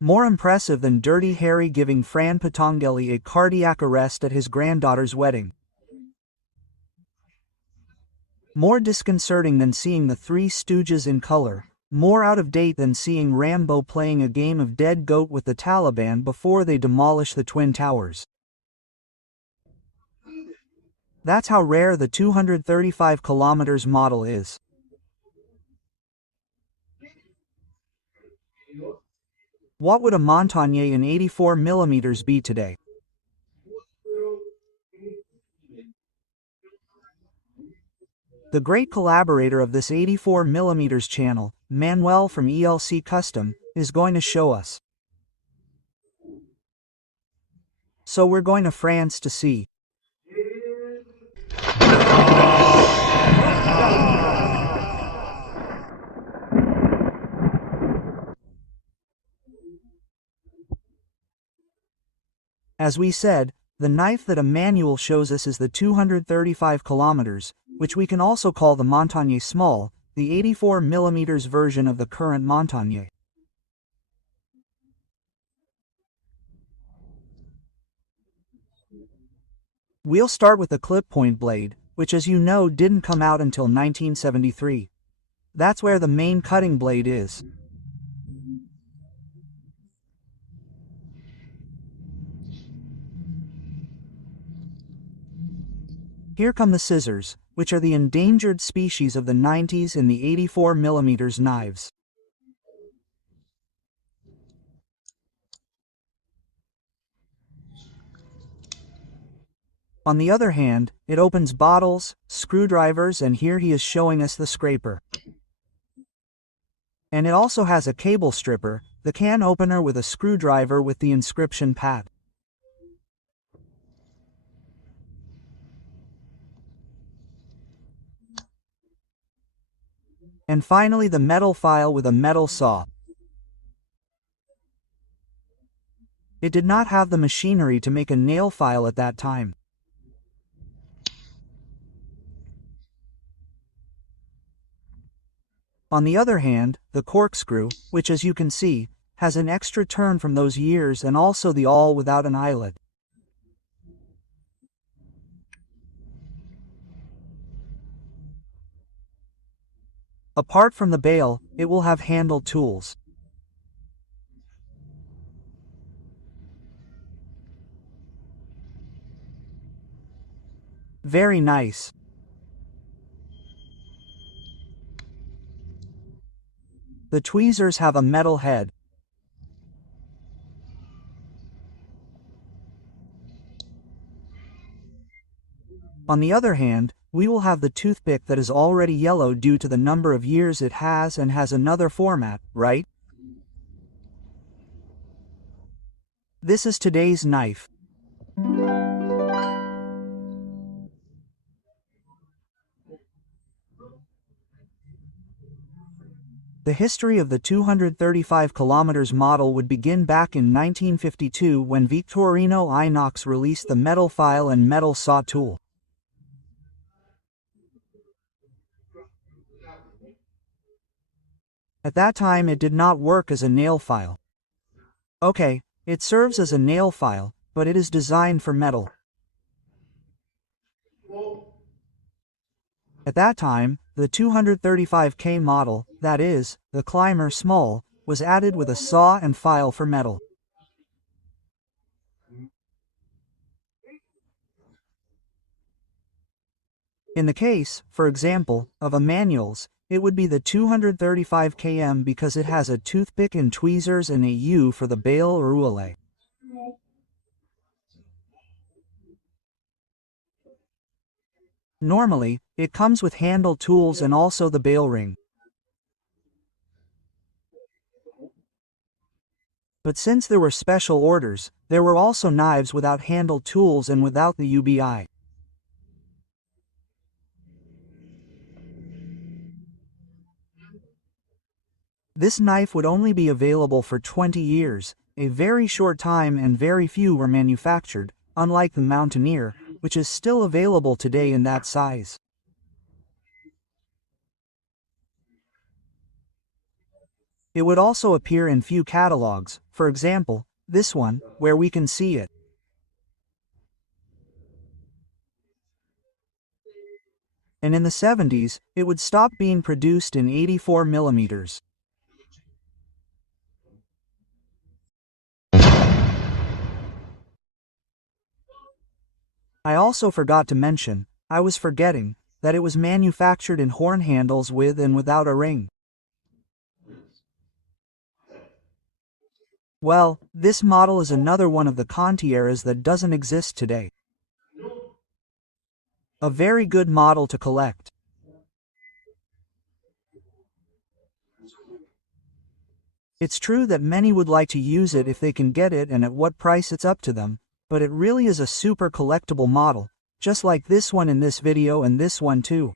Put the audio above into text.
More impressive than Dirty Harry giving Fran Patangeli a cardiac arrest at his granddaughter's wedding. More disconcerting than seeing the Three Stooges in color. More out of date than seeing Rambo playing a game of dead goat with the Taliban before they demolish the Twin Towers. That's how rare the 235 kilometers model is. What would a Mountaineer in 84 mm be today? The great collaborator of this 84 mm channel, Manuel from ELC Custom, is going to show us. So we're going to France to see. As we said, the knife that Emmanuel shows us is the 235 kilometers, which we can also call the Mountaineer Small, the 84 mm version of the current Mountaineer. We'll start with the clip point blade, which as you know didn't come out until 1973. That's where the main cutting blade is. Here come the scissors, which are the endangered species of the 90s in the 84 mm knives. On the other hand, it opens bottles, screwdrivers, and here he is showing us the scraper. And it also has a cable stripper, the can opener with a screwdriver with the inscription pad. And finally the metal file with a metal saw. It did not have the machinery to make a nail file at that time. On the other hand, the corkscrew, which as you can see, has an extra turn from those years and also the awl without an eyelet. Apart from the bail, it will have handled tools. Very nice. The tweezers have a metal head. On the other hand, we will have the toothpick that is already yellow due to the number of years it has and has another format, right? This is today's knife. The history of the 235 kilometers model would begin back in 1952 when Victorinox released the metal file and metal saw tool. At that time it did not work as a nail file. Okay, it serves as a nail file, but it is designed for metal. At that time, the 235K model, that is, the Climber Small, was added with a saw and file for metal. In the case, for example, of a manuals, it would be the 235km because it has a toothpick and tweezers and a U for the bail or oulet. Normally, it comes with handle tools and also the bail ring. But since there were special orders, there were also knives without handle tools and without the UBI. This knife would only be available for 20 years, a very short time, and very few were manufactured, unlike the Mountaineer, which is still available today in that size. It would also appear in few catalogs, for example, this one, where we can see it. And in the 70s, it would stop being produced in 84 millimeters. I also forgot to mention, I was forgetting, that it was manufactured in horn handles with and without a ring. Well, this model is another one of the Conti eras that doesn't exist today. A very good model to collect. It's true that many would like to use it if they can get it and at what price it's up to them, but it really is a super collectible model, just like this one in this video and this one too.